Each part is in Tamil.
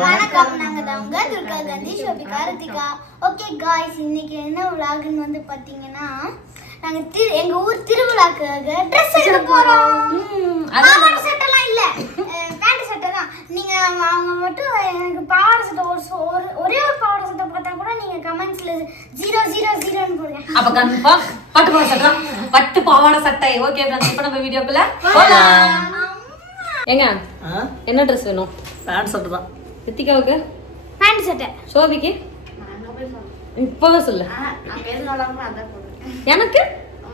வணக்கம். நாங்க தான் துர்கா காந்தி ஷோபி கார்த்திகா. ஓகே गाइस, இன்னைக்கு என்ன vlogன்னு வந்து பாத்தீங்கன்னா நாங்க எங்க ஊர் திருவிழாக்காக Dress எடுக்க போறோம். பாவாடை சட்டெல்லாம் இல்ல, பேண்ட் சட்டை தான். நீங்க அவங்க மட்டும் எனக்கு பாவாடை சட்டை ஒரே ஒரு பாவாடை சட்டை பார்த்தா கூட நீங்க கமெண்ட்ஸ்ல 000 ன்னு போடுங்க. அப்ப கன்ஃபார்ம் பட்டு பாவாடை சட்டை. ஓகே फ्रेंड्स, இப்போ நம்ம வீடியோக்குள்ள போலாம். ஏங்க என்ன Dress வேணும்? பேண்ட் சட்டை தான். ரித்திகாவுக்கு பேண்ட் சட்டை. சோபிக்கு இப்பவே சொல்லு. எனக்கு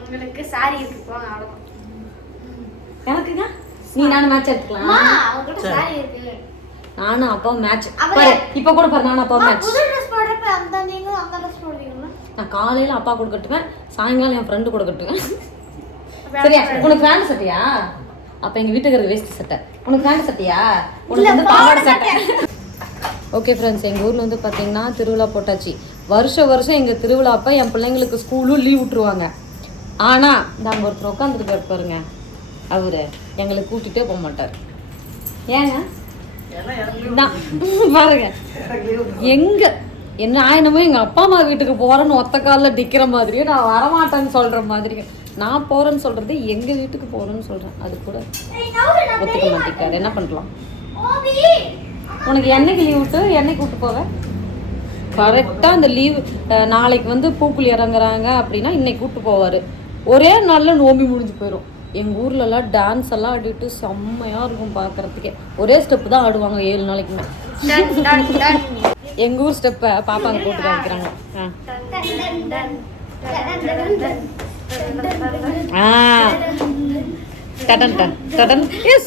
உங்களுக்கு சாரி இருக்கு போங்க அவ்வளவுதான். எனக்குங்க நீ நானும் மேட்ச் எடுத்துக்கலாம். அவங்க கூட சாரி இருக்கு. நானும் அப்பாவும் மேட்ச். பாரு இப்ப கூட பாரு நானும் அப்பாவும் மேட்ச். புது Dress போடுறப்ப அந்த நீங்க அந்த Dress போடுவீங்களா? நான் காலையில அப்பா கூட கட்டுவேன், சாயங்காலம் என் ஃப்ரெண்டு கூட கட்டுவேன். சரியா? உனக்கு பேண்ட் சட்டையா? அப்ப எங்க வீட்டுக்கு வேஷ்டி சட்டை. உனக்கு பேண்ட் சட்டையா? உனக்கு வந்து பாவாடை சட்டை. ஓகே ஃப்ரெண்ட்ஸ், எங்கள் ஊரில் வந்து பார்த்தீங்கன்னா திருவிழா போட்டாச்சு. வருஷம் எங்கள் திருவிழா அப்போ என் பிள்ளைங்களுக்கு ஸ்கூலும் லீவ் விட்டுருவாங்க. ஆனால் நாங்கள் ஒருத்தர் உட்காந்துருக்காரு பாருங்க, அவர் எங்களை கூட்டிகிட்டே போக மாட்டார். ஏங்க பாருங்க, என்ன ஆயினமோ எங்கள் அப்பா அம்மா வீட்டுக்கு போகிறேன்னு ஒத்த காலில் டிக்கிற மாதிரியும் நான் வரமாட்டேன்னு சொல்கிற மாதிரியும். நான் போகிறேன்னு சொல்கிறது எங்கள் வீட்டுக்கு போகிறேன்னு சொல்கிறேன். அது கூட ஒத்துக்க மாட்டேங்கிறார். என்ன பண்ணலாம்? உனக்கு என்னைக்கு லீவ் விட்டு என்னைக்கு விட்டு போவேன்? கரெக்டாக அந்த லீவ் நாளைக்கு வந்து பூக்குழி இறங்குறாங்க அப்படின்னா இன்னைக்கு கூப்பிட்டு போவார். ஒரே நாளில் நோம்பி முடிஞ்சு போயிடும். எங்கள் ஊர்லலாம் டான்ஸ் எல்லாம் ஆடிட்டு செம்மையாக இருக்கும் பார்க்குறதுக்கே. ஒரே ஸ்டெப்பு தான் ஆடுவாங்க 7 நாளைக்குமே. எங்கள் ஊர் ஸ்டெப்பை பாப்பாங்க போட்டு காமிக்கிறாங்க.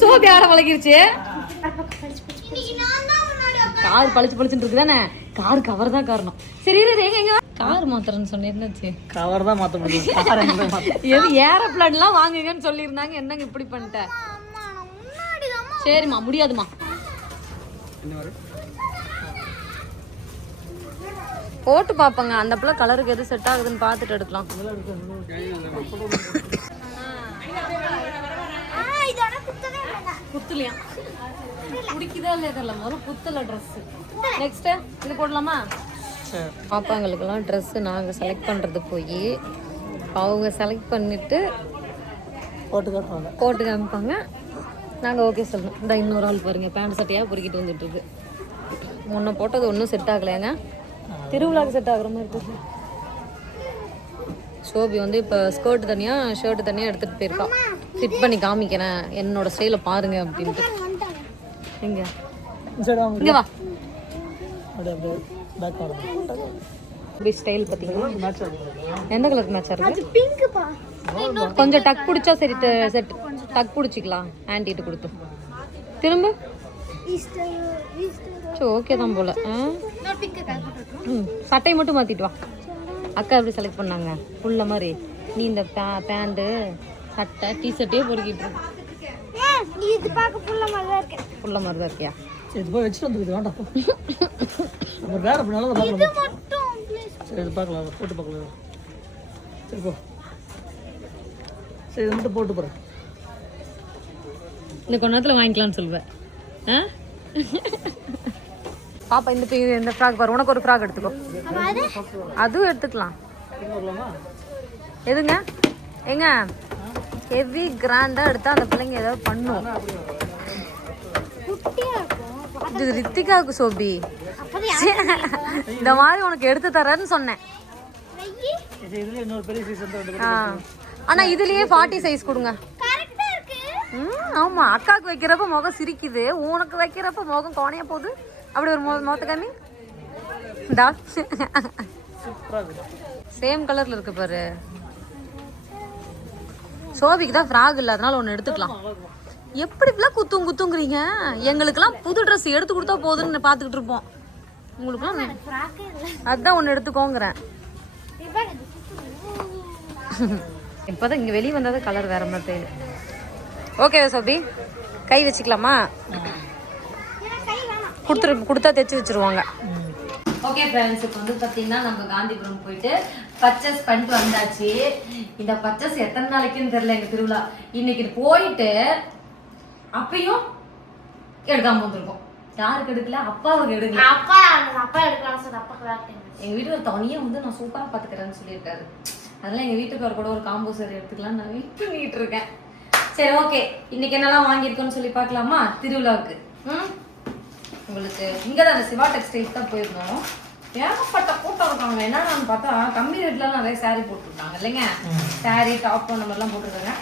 சோபி ஆட வளர்க்கிருச்சு. கார் பளிச்சுன்னு இருக்கு தானே? கார் கவர் தான் காரணம். சரி எங்க கார் மாத்திரன்னு சொன்னேன்னாச்சு. கவர் தான் மாத்த முடியும். எது ஏரோப்ளேன்லாம் வாங்குங்கன்னு சொல்லியிருந்தாங்க. என்னங்க இப்படி பண்ணிட்டேன்? சரிம்மா முடியாதுமா. போட்டு பாப்பங்க, அந்த பிள்ளை கலருக்கு எது செட் ஆகுதுன்னு பார்த்துட்டு எடுக்கலாம். குத்துலையா குடிக்குதா இல்லையா தெரியல. முதல்ல குத்தல ட்ரெஸ். நெக்ஸ்ட் இது போடலாமா? பாப்பாங்களுக்கெல்லாம் ட்ரெஸ்ஸு நாங்கள் செலக்ட் பண்ணுறது போய் அவங்க செலக்ட் பண்ணிவிட்டு போட்டு காமிப்பாங்க. நாங்கள் ஓகே சொல்லணும். இந்த இன்னொரு ஆள் பாருங்கள், பேண்ட் சட்டையாக பொறுக்கிட்டு வந்துட்டுருக்கு. முன்ன போட்டது ஒன்றும் செட் ஆகலையாங்க. திருவிழாவுக்கு செட் ஆகுற மாதிரி இருக்குது. சோபி வந்து இப்போ ஸ்கர்ட் தனியாக ஷர்ட்டு தனியாக எடுத்துகிட்டு போயிருக்கா. ஃபிட் பண்ணி காமிக்கிறேன் என்னோட ஸ்டைலை பாருங்க அப்படின்ட்டு. இங்கே இங்கே வா. ஸ்டைல் பார்த்தீங்கன்னா எந்த கலருக்கு மேட்ச் ஆகுது? கொஞ்சம் டக் பிடிச்சா சரி, செட் டக் பிடிச்சிக்கலாம். ஆன்டிட்டு கொடுத்து திரும்ப சரி ஓகே தான் போல. சட்டை மட்டும் மாற்றிட்டு வா. அக்கா எப்படி செலக்ட் பண்ணாங்க? புள்ள மாதிரி. நீ இந்த பேண்ட்டு சட்டை டிஷர்ட்டே பொறுக்கிட்டு இருக்கு. புள்ள மாதிரி தான் இருக்கியா? சரி போய் வச்சுட்டு வந்துருது. வேண்டாம் ஒரு வேற பண்ணாலும் பார்க்கலாம். சரி இது பார்க்கலாம், போட்டு பார்க்கலாம். சரி போ. சரி இது மட்டும் போட்டு போகிறேன். இந்த கொஞ்ச நேரத்தில் வாங்கிக்கலாம்னு சொல்லுவேன். பாப்பா இந்த ஃப்ராக் பாரு. உனக்கு ஒரு ஃப்ராக் எடுத்துக்கோ. அதுவும் எடுத்துக்கலாம். எதுங்க எங்க ஹெவி கிராண்டா எடுத்தா அந்த பிள்ளைங்க ஏதாவது பண்ணும். இது ரித்திகாவுக்கு சோபி. இந்த மாதிரி உனக்கு எடுத்து தரேன்னு சொன்னேன். ஆனா இதுலயே 40 சைஸ் கொடுங்க. ஆமா, அக்காவுக்கு வைக்கிறப்ப முகம் சிரிக்குது, உனக்கு வைக்கிறப்ப முகம் கோணையா போகுது. அப்படி ஒரு முகத்தை காமி. சேம் கலர்ல இருக்கு பாரு. சோபிக்கு தான் ஃப்ராக் இல்லை, அதனால ஒன்று எடுத்துக்கலாம். எப்படி இப்பெல்லாம் குத்துங்கிறீங்க? எங்களுக்கெல்லாம் புது ட்ரெஸ் எடுத்து கொடுத்தா போதுன்னு பார்த்துக்கிட்டு இருப்போம். உங்களுக்குலாம் அதுதான் ஒன்று எடுத்துக்கோங்கிறேன். இப்போதான் இங்கே வெளியே வந்தால் கலர் வேற மாதிரி தெரியும். ஓகே சோபி, கை வச்சுக்கலாமா? கொடுத்தா தைச்சு வச்சிருவாங்க. ஓகே ஃப்ரெண்ட்ஸ், இப்போ வந்து பார்த்தீங்கன்னா நம்ம காந்திபுரம் போயிட்டு பர்ச்சேஸ் பண்ணிட்டு வந்தாச்சு. இந்த பர்ச்சேஸ் எத்தனை நாளைக்குன்னு தெரியல. எங்கள் திருவிழா இன்னைக்கு போயிட்டு அப்பயும் எடுக்காம வந்துருக்கோம். யாருக்கு எடுக்கல, அப்பாவுக்கு எடுக்கல. அப்பா எடுக்கலாம் சார். அப்பா கரெக்ட். எங்க வீட்டுக்கு தனியா வந்து நான் சூப்பரா பாத்துக்கிறேன்னு சொல்லியிருக்காரு. அதெல்லாம் எங்க வீட்டுக்கு கூட ஒரு காம்போ சாரி எடுத்துக்கலாம் நான் வெயிட் பண்ணிட்டு இருக்கேன். சரி ஓகே, இன்னைக்கு என்னெல்லாம் வாங்கியிருக்கோன்னு சொல்லி பார்க்கலாமா? திருவிழாவுக்கு உங்களுக்கு இங்கதான் சிவா டெக்ஸ்டைல்ஸ் தான் போயிருந்தோம். ஏகப்பட்ட கூட்டம் இருக்காங்க. என்னன்னு பார்த்தா கம்மி ரேட்லாம் நிறைய சாரீ போட்டுருக்காங்க இல்லைங்க. சாரீ டாப் அந்த மாதிரிலாம் போட்டுருக்காங்க.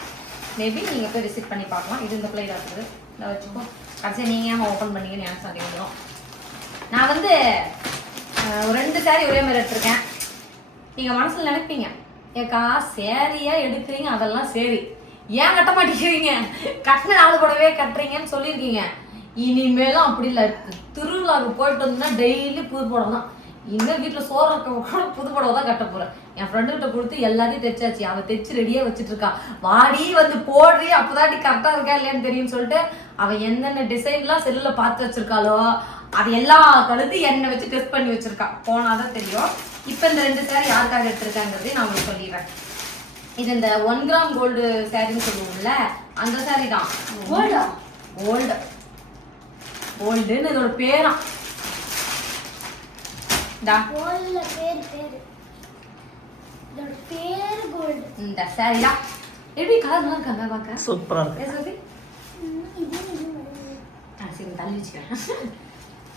மேபி நீங்கள் போய் விசிட் பண்ணி பார்க்கலாம். இது இந்த பிள்ளைல இருக்குது, இதை வச்சுக்கோ. கடைசியாக நீங்கள் ஏன் ஓப்பன் பண்ணீங்கன்னு எனக்கு சந்தேகம் வந்துடும். நான் வந்து ஒரு 2 சாரீ ஒரே மாதிரி எடுத்திருக்கேன். நீங்கள் மனசில் நினைப்பீங்க, ஏக்கா சேரீயாக எடுக்கிறீங்க, அதெல்லாம் சரி, ஏன் கட்ட மாட்டேங்கிறீங்க, கட்டின நாள் கூடவே கட்டுறீங்கன்னு சொல்லியிருக்கீங்க. இனிமேலும் அப்படி இல்லை. திருவிழாவுக்கு போயிட்டு வந்தோம்னா டெய்லி புது புடவை தான். இனிமேல் வீட்டில் சோறு கூட புது புடவை தான் கட்ட போகிறேன். என் ஃப்ரெண்டுகிட்ட கொடுத்து எல்லாத்தையும் தைச்சாச்சு. அவள் தைச்சு ரெடியாக வச்சுட்டு இருக்கா. வாடி வந்து போடுறி, அப்போதாட்டி கரெக்டாக இருக்கா இல்லையான்னு தெரியும்னு சொல்லிட்டு அவள் என்னென்ன டிசைன்லாம் செல்லில் பார்த்து வச்சிருக்காளோ அது எல்லா கழுத்து என்னை வச்சு டெஸ்ட் பண்ணி வச்சிருக்கா. போனாதான் தெரியும். இப்போ இந்த 2 சாரீ யாருக்காக எடுத்திருக்காங்கிறதையும் நான் உங்களுக்கு சொல்லிடுறேன். இது இந்த 1 கிராம் கோல்டு சாரின்னு சொல்லுவோம்ல, அந்த சாரீ தான். கோல்டா? கோல்டு கோல்டுன்னு இதோட பேரா. இந்த சாரியா எப்படி கலர் நல்லா இருக்காங்க பார்க்க? சூப்பரா இருக்கு. சரி தள்ளி வச்சுக்கிறேன்.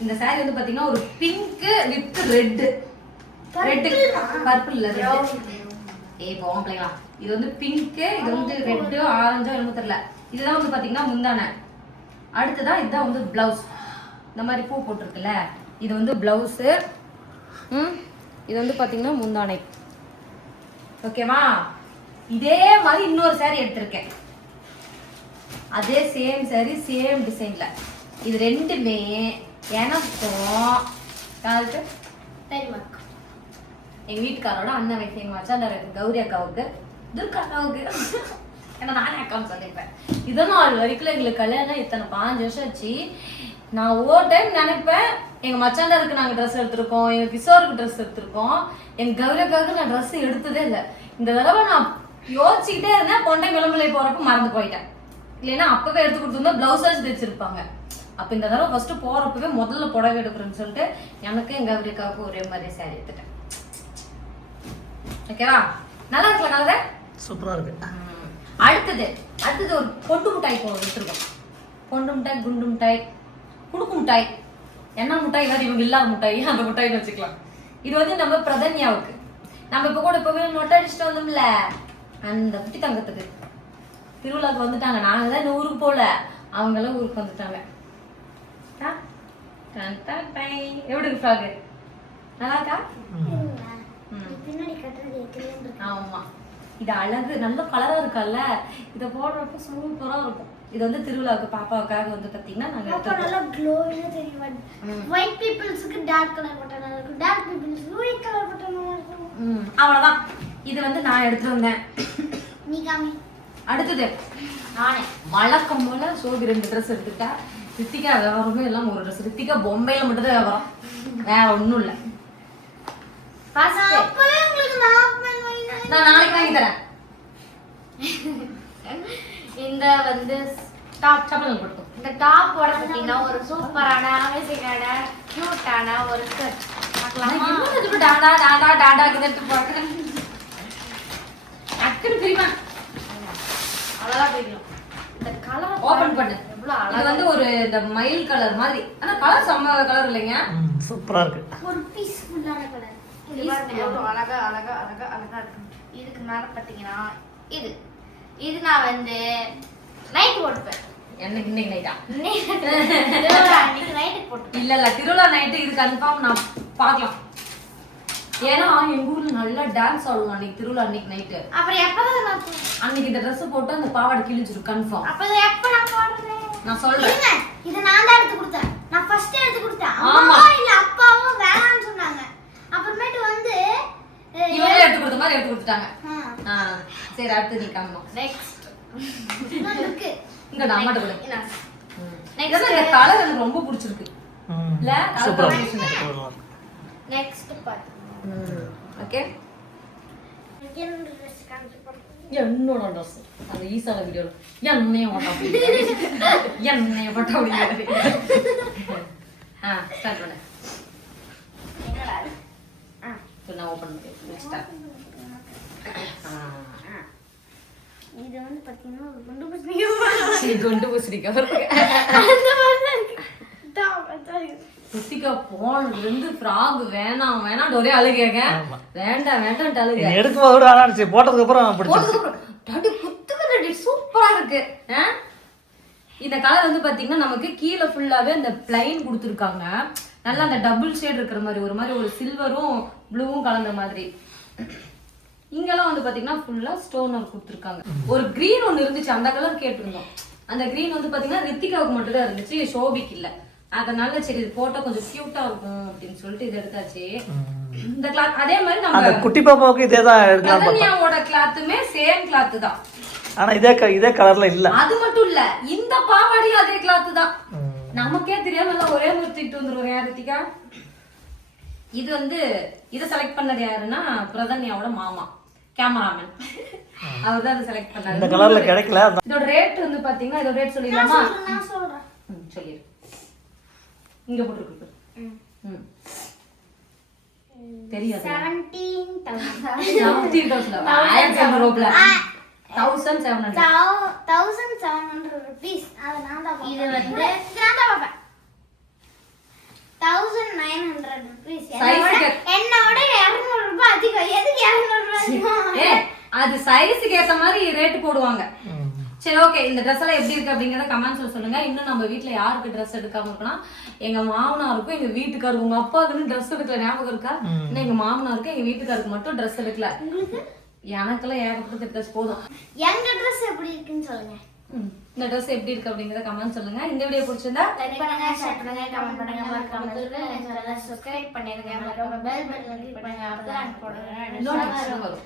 இந்த சாரி வந்து பாத்தீங்கன்னா ஒரு பிங்க் வித் ரெட் பர்பிள் இல்ல ரெட். போவோம் பிள்ளைங்களா. இது வந்து பிங்க், இது வந்து ரெட் ஆரஞ்சா என்னமோ தெரியல. இதுதான் வந்து பாத்தீங்கன்னா முந்தானை. அடுத்ததான் இதுதான் வந்து பிளவுஸ். இந்த மாதிரி பூ போட்டிருக்குல்ல, இது வந்து பிளவுஸு. இது வந்து பாத்தீங்கன்னா முந்தானை. ஓகேவா? இதே மாதிரி இன்னொரு சாரி எடுத்திருக்கேன். அதே சேம் சாரி சேம் டிசைன்ல. இது ரெண்டுமே எனக்கும் யாருக்கு எங்க வீட்டுக்காரோட அண்ணன் வயசு எங்க மச்சான் கௌரி அக்காவுக்கு துர்கா அக்காவுக்கு ஏன்னா நானே அக்கான்னு சொல்லியிருப்பேன். இதனால் வரைக்கும் எங்களுக்கு கல்யாணம் இத்தனை 5 வருஷம் ஆச்சு. நான் ஒவ்வொரு டைம் நினைப்பேன், எங்க மச்சாண்டாருக்கு நாங்க ட்ரெஸ் எடுத்திருக்கோம், எங்க கிஷோருக்கு ட்ரெஸ் எடுத்திருக்கோம், எங்க கௌரி அக்காவுக்கு நான் ட்ரெஸ் எடுத்ததே இல்லை. இந்த தடவை நான் யோசிச்சுக்கிட்டே இருந்தேன். கொண்டை விளம்பலை போறப்ப மறந்து போயிட்டேன். இல்லைன்னா அப்பவே எடுத்து கொடுத்துருந்தா பிளவுஸாச்சு தைச்சிருப்பாங்க. அப்ப இந்த தடவை ஃபர்ஸ்ட் போறப்பவே முதல்ல புடவை எடுக்கிறேன்னு சொல்லிட்டு எனக்கு எங்க கௌரி அக்காவுக்கு ஒரே மாதிரி சாரி எடுத்துட்டேன். ஓகேவா? நல்லா இருக்குல்ல கலர்? சூப்பரா இருக்கு. அடுத்தது ஒரு பொண்டு மிட்டாய் எடுத்துருக்கோம். பொண்டு மிட்டாய், குண்டு மிட்டாய், குடுக்கு மிட்டாய், என்ன மிட்டாய் வேறு இவங்க இல்லாத மிட்டாய், அந்த மிட்டாய்னு வச்சுக்கலாம். இது வந்து நம்ம பிரதன்யாவுக்கு. நம்ம இப்ப கூட இப்பவே மொட்டை அடிச்சுட்டு வந்தோம்ல, அந்த குட்டி தங்கத்துக்கு திருவிழாவுக்கு வந்துட்டாங்க. நாங்க தான் இந்த ஊருக்கு போல, அவங்களாம் ஊருக்கு வந்துட்டாங்க. எப்படி இருக்கு ஃப்ராக்? நல்லா இருக்கா? ஆமா, இது அழகு, நல்ல கலரா இருக்கல்ல. இத போடுறப்ப சூப்பரா இருக்கும். இது வந்து திருவிழாவுக்கு பாப்பாவுக்காக வந்து பாத்தீங்கன்னா நாங்க நல்லா க்ளோவிங்கா தெரியும். ஒயிட் பீப்பிள்ஸ்க்கு டார்க் கலர் போட்டா நல்லா இருக்கும், டார்க் பீப்பிள்ஸ்க்கு ஒயிட் கலர் போட்டா நல்லா இருக்கும். அவ்வளவுதான். இது வந்து நான் எடுத்துட்டு வந்தேன். நீ காமி. அடுத்தது நானே வழக்கம் போல சோபி 2 ட்ரெஸ் எடுத்துட்டா. ரித்திகா வியாபாரமே எல்லாம் ஒரு ட்ரெஸ். ரித்திகா பொம்மையில மட்டும் தான் வியாபாரம், வேற ஒண்ணும் இல்ல. நான் நாளைக்கு வாங்கி தரேன். இந்த வந்து டாப் சப்பல் போட்டு இந்த டாப் போட பார்த்தீங்கன்னா ஒரு சூப்பரான அமேசிங்கான கியூட்டான ஒரு ஸ்கர்ட் பார்க்கலாமா? இது டாடா டாடா டாடா கிட்ட போறேன். அக்கறை தெரியுமா? அழகா தெரியும். இந்த கலர் ஓபன் பண்ணு. எவ்வளவு அழகா. இது வந்து ஒரு இந்த மயில் கலர் மாதிரி. ஆனா கலர் செம்ம கலர் இல்லைங்க. சூப்பரா இருக்கு. ஒரு பீஸ்ஃபுல்லான கலர். இது பாருங்க எவ்வளவு அழகா அழகா அழகா அழகா இருக்கு. இதுக்கு மேல பாத்தீங்கன்னா இது நான் வந்து நைட் போட்டுப்பேன். என்னைக்கு இன்னைக்கு நைட்டா? இன்னைக்கு நைட்டு போட்டு. இல்ல திருவிழா நைட்டு இது கன்ஃபார்ம் நான் பார்க்கலாம். ஏன்னா எங்க ஊர்ல நல்லா டான்ஸ் ஆடுவோம் அன்னைக்கு திருவிழா அன்னைக்கு நைட்டு. அப்புறம் எப்பதான் நான் அன்னைக்கு இந்த ட்ரெஸ் போட்டு அந்த பாவாடை கிழிஞ்சிரும் கன்ஃபார்ம். அப்ப எப்ப நான் போடுறேன்? நான் சொல்றேன். இத நான் தான் எடுத்து கொடுத்தேன். நான் ஃபர்ஸ்ட் எடுத்து கொடுத்தேன். அம்மாவும் இல்ல அப்பாவும் வேணாம்னு சொன்னாங்க. அப்புறமேட்டு வந்து இவங்க எடுத்து கொடுத்த மாதிரி எடுத்து கொடுத்துட்டாங்க. சரி அடுத்து நீ காமணும். நெக்ஸ்ட் இருக்கு. இங்க நான் அம்மாட்ட கொடு. நெக்ஸ்ட் இந்த கலர் எனக்கு ரொம்ப பிடிச்சிருக்கு. இல்ல சூப்பரா இருக்கு. நெக்ஸ்ட் பாத்து. ஓகே. என்னோட ட்ரெஸ் அந்த ஈசால வீடியோல என்னைய போட்டா என்னைய போட்டா ஸ்டார்ட் பண்ணு. என்னடா இப்போ நான் ஓப்பன் பண்ணி ஸ்டார்ட். இது வந்து பாத்தீங்கன்னா ஒரு குண்டு பூசணிக்காய். குண்டு பூசணிக்காய் அந்த மாதிரி தான் இருக்கு. குத்திக்கா போனதுலேருந்து ஃப்ராக் வேணாம் வேணாம் ஒரே அழுகேங்க. வேண்டாம் வேண்டாம் அழுக. எடுக்கும்போது கூட ஆனாச்சு, போட்டதுக்கு அப்புறம் பிடிச்சிருச்சு. டாடி குத்துக்கு சூப்பரா இருக்கு. இந்த கலர் வந்து பாத்தீங்கன்னா நமக்கு கீழே ஃபுல்லாவே அந்த பிளைன் கொடுத்துருக்காங்க. நல்லா அந்த டபுள் ஷேட் இருக்கிற மாதிரி ஒரு சில்வரும் ப்ளூவும் கலந்த மாதிரி. இங்கெல்லாம் வந்து பாத்தீங்கன்னா ஃபுல்லா ஸ்டோன் ஒர்க் கொடுத்துருக்காங்க. ஒரு கிரீன் ஒன்று இருந்துச்சு, அந்த கலர் கேட்டிருந்தோம். அந்த கிரீன் வந்து பாத்தீங்கன்னா ரித்திகாவுக்கு மட்டும் தான் இருந்துச்சு, ஷோபிக்கு இல்ல. அதனால சரி இது போட்டா கொஞ்சம் கியூட்டா இருக்கும் அப்படின்னு சொல்லிட்டு இது எடுத்தாச்சு. இந்த கிளாத் அதே மாதிரி அந்த நம்ம குட்டி பாப்பாவுக்கு இதே தான் எடுக்கலாம். பிரதன்யாவோட கிளாத்துமே சேம் கிளாத் தான். ஆனா இதே கலர்ல இல்ல. அது மட்டும் இல்ல, இந்த பாவாடியும் அதே கிளாத் தான். நமக்கே தெரியாம எல்லாம் ஒரே மாதிரி தூக்கிட்டு வந்துருவோம். யார் ரித்திகா? இது வந்து இதை செலக்ட் பண்ணது யாருன்னா பிரதன்யாவோட மாமா, கேமராமேன். அவர் தான் அதை செலக்ட் பண்ணாரு. இந்த கலர்ல கிடைக்கல. இதோட ரேட் வந்து பாத்தீங்கன்னா இதோட ரேட் சொல்லிடலாமா? நான் சொல்றேன். சொல்லிடு. இங்க போட்டுருக்கு. தெரியாது. 17,000. 1,700 rupees. அது நான் தான். இது வந்து நான் தான் பாப்பேன். 1,900 rupees. என்னோட 200 ரூபாய் அதிகம். எதுக்கு 200 ரூபாய் அதிகம்? அது சைஸுக்கு ஏத்த மாதிரி ரேட் போடுவாங்க. சரி, ஓகே. இந்த ட்ரெஸ் எல்லாம் எப்படி இருக்கு அப்படிங்கறத கமெண்ட்ஸ்ல சொல்லுங்க. இன்னும் நம்ம வீட்ல யாருக்கு ட்ரெஸ் எடுக்காம இருக்கனா, எங்க மாமனாருக்கும் எங்க வீட்டுக்காருக்கு. உங்க அப்பாவுக்கு ட்ரெஸ் எடுக்கல, ஞாபகம் இருக்கா? இன்னும் எங்க மாமனாருக்கு எங்க வீட்டுக்காருக்கு மட்டும் ட்ரெஸ் எடுக்கல. எனக்கெல்லாம் ஏகப்பட்ட ட்ரெஸ் போதும். எங்க ட்ரெஸ் எப்படி இருக்குன்னு சொல்லுங்க. இந்த ட்ரெஸ் எப்படி இருக்கு அப்படிங்கறத கமெண்ட் சொல்லுங்க. இந்த வீடியோ பிடிச்சிருந்தா லைக் பண்ணுங்க, ஷேர் பண்ணுங்க, கமெண்ட் பண்ணுங்க, மறக்காம சப்ஸ்கிரைப் பண்ணிருங்க. மறக்காம பெல் பட்டனை கிளிக் பண்ணுங்க. அப்பதான் எனக்கு போடுற நோட்டிஃபிகேஷன் வரும்.